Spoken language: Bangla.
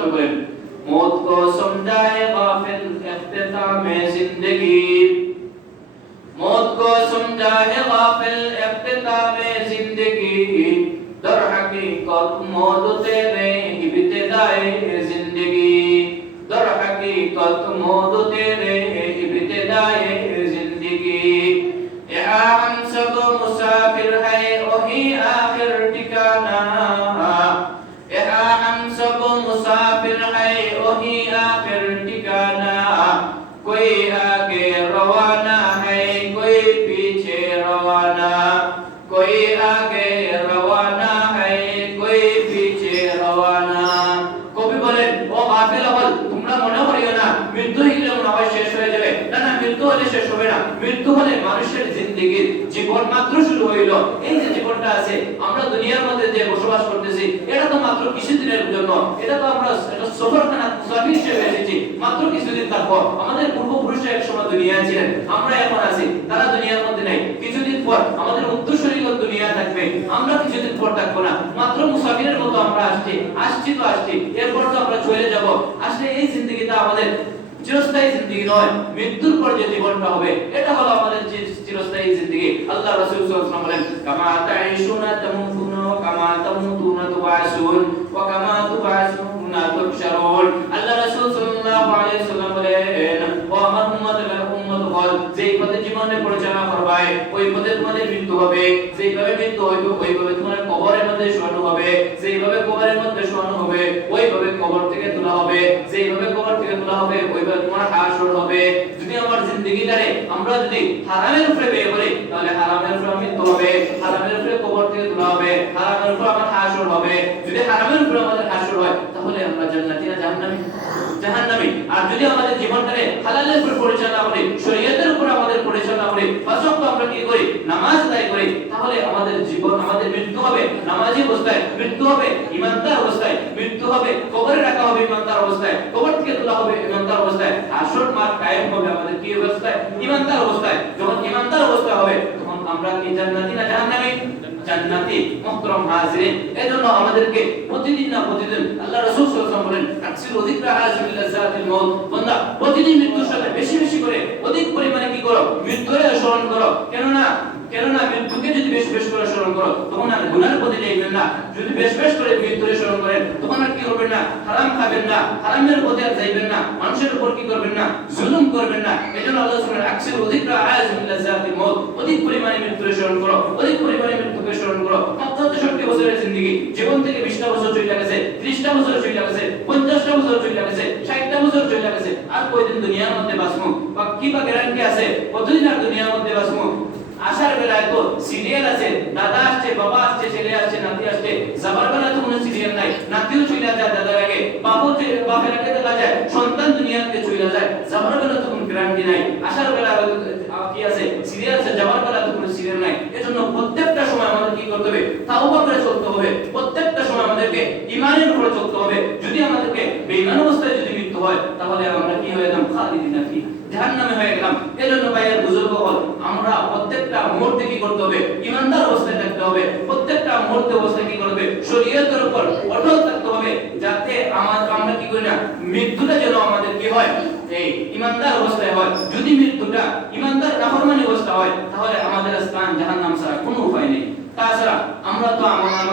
सभी बोले मौत को समझाए गाफिल इख्तिताम जिंदगी मौत को समझाए गाफिल इख्तिताम जिंदगी दर हकीकत मौत तेरे इब्तिदाए जिंदगी दर हकीकत मौत तेरे कोई आगे रवाना है कोई पीछे रवाना কবি বলেন ও গাফিল হল তোমরা মনে করিও না মৃত্যু হইলে মনে হয় শেষ হয়ে যাবে না না মৃত্যু হলে শেষ হবে না মৃত্যু হলে মানুষের জিন্দেগির জীবন মাত্র শুরু হইল এই যে জীবনটা আছে আমরা দুনিয়ার মধ্যে যে বসবাস করতেছি এটা তো মাত্র কিছুদিনের জন্য এটা তো আমরা একটা সফরখানা মুসাফির হিসেবে এসেছি মাত্র কিছুদিন থাকবো আমাদের পূর্বপুরুষরা এক সময় দুনিয়ায় ছিলেন আমরা এখন আছি আমরা থাকব না। মাত্র মুসাফিরের মতো আমরা আসছি আসছি তো আসছি, এরপর তো আমরা চলে যাব। আসলে এই জিন্দগিটা আমাদের চিরস্থায়ী জিন্দগি নয়, মৃত্যুর পর যে জীবনটা হবে, এটা হলো আমাদের চিরস্থায়ী জিন্দগি। আল্লাহ রাসূল সাল্লাল্লাহু বলেন, কামা তাইশুনা তামুতুনা কামা তামুতুনা তুবাসুন ওয়া কামা তুবাসুনা তুহশারুন আল্লাহ রাসূল সাল্লাল্লাহু আলাইহি ওয়াসাল্লাম বলেন, ও আমার উম্মতের উম্মত হল, যেই পথে জীবনে পরিচালনা করবায়, ওই পথে তোমাদের মৃত্যু হবে। যেইভাবে মৃত্যু হইবে, ওইভাবে তোমার মধ্যে শোয়ানো হবে, যেইভাবে কবরের মধ্যে শোয়ানো হবে, ওইভাবে কবর থেকে তোলা হবে, যেইভাবে কবর থেকে তোলা হবে, ওইভাবে তোমার হাসর হবে। যদি আমার জিন্দগিটারে আমরা যদি হারামের উপরে বিয়ে করি, তাহলে হারামের উপরে মৃত্যু হবে, হারামের উপরে কবর থেকে তোলা হবে, হারামের উপরে আমার হাসর হবে। যদি হারামের উপরে আমাদের হাসর হয়, তাহলে আমরা জান্নাতি না জাহান্নামী? জাহান্নামী। আর যদি আমাদের জীবনটারে হালালের উপর পরিচালনা করি, শরীয়তের উপর আমাদের পরিচালনা করি পাঁচক আমরা কি করি নামাজ আদায় করি তাহলে আমাদের জীবন আমাদের মৃত্যু হবে অবস্থায়, মৃত্যু হবে ইমানদার অবস্থায়, মৃত্যু হবে, কবরে রাখা হবে ইমানদার অবস্থায়, কবর থেকে তোলা হবে ইমানদার অবস্থায়, আসর মার কায়েম হবে আমাদের কি অবস্থায়? ইমানদার অবস্থায়। যখন ইমানদার অবস্থা হবে, তখন আমরা কি জান্নাতি না জান্নাতি হাজিরিন। এজন্য আমাদেরকে প্রতিদিন না প্রতিদিন আল্লাহ রাসূল সাল্লাল্লাহু আলাইহি বলেন মাউত। বান্দা, প্রতিদিন মৃত্যুর সাথে বেশি বেশি করে, অধিক পরিমাণে কি করো? মৃত্যুরে স্মরণ করো। কেন না মৃত্যুকে যদি বেশ বেশ করে স্মরণ করো, তখন আর গুনার পথে যাইবেন না? যদি বেশ বেশ করে মৃত্যুরে স্মরণ করেন, তখন আর কি করবেন না? হারাম খাবেন না, হারামের পথে আর যাইবেন না, মানুষের উপর কি করবেন না? জুলুম করবেন না। এজন্য আল্লাহ সুবহানাহু হাজিল লাযাতিল মাউত। অধিক পরিমাণে মৃত্যুরে স্মরণ করো, অধিক পরিমাণে মৃত্যুকে স্মরণ করো। মাত্র 63 বছরের জিন্দেগি। জীবন থেকে 20টা বছর চলে গেছে 30টা বছর চলে গেছে 50টা বছর চলে গেছে 60টা বছর চলে গেছে, আর কয়দিন দুনিয়ার মধ্যে বাঁচমু বা কি বা গ্যারান্টি আছে কতদিন আর দুনিয়ার মধ্যে বাঁচমু বেলায় সিরিয়াল আছে, দাদা আসছে, বাবা আসছে, ছেলে আসছে, নাতি আসছে, যাবার বেলায় তো কোনো নাই। নাতিও চলে যায়, দাদার আগে। বাপও বাপের আগে চলে যায়, সন্তান দুনিয়াতে চলে যায়, যাবার বেলা তো কোনো গ্যারান্টি নাই। আসার বেলা কি আছে? সিরিয়াল আছে, যাবার বেলা তো কোনো সিরিয়াল নাই। এজন্য প্রত্যেকটা সময় আমাদের কি করতে হবে? তাওবা করে চলতে হবে। প্রত্যেকটা সময় আমাদেরকে ইমানের উপরে চলতে হবে। যদি আমাদেরকে বেঈমান অবস্থায় যদি মৃত্যু হয়, তাহলে আমরা কি হয়ে গেলাম? খালিদিনা ফি জাহান্নামে হয়ে গেলাম। এজন্য ভাইয়ের বুজুর্গ হল আমরা প্রত্যেকটা মুহূর্তে কি করতে হবে? ইমানদার অবস্থায় থাকতে হবে। প্রত্যেকটা মুহূর্তে অবস্থায় কি করবে? শরীয়তের উপর অটল থাকতে হবে যাতে আমার আমরা কি করি না, মৃত্যুটা যেন আমাদের কি হয়? এই ইমানদার অবস্থায় হয়। যদি মৃত্যুটা ইমানদার নাফরমানি অবস্থা হয়, তাহলে আমাদের স্থান জাহান্নাম ছাড়া কোনো উপায় নেই। তাছাড়া আমরা তো আমার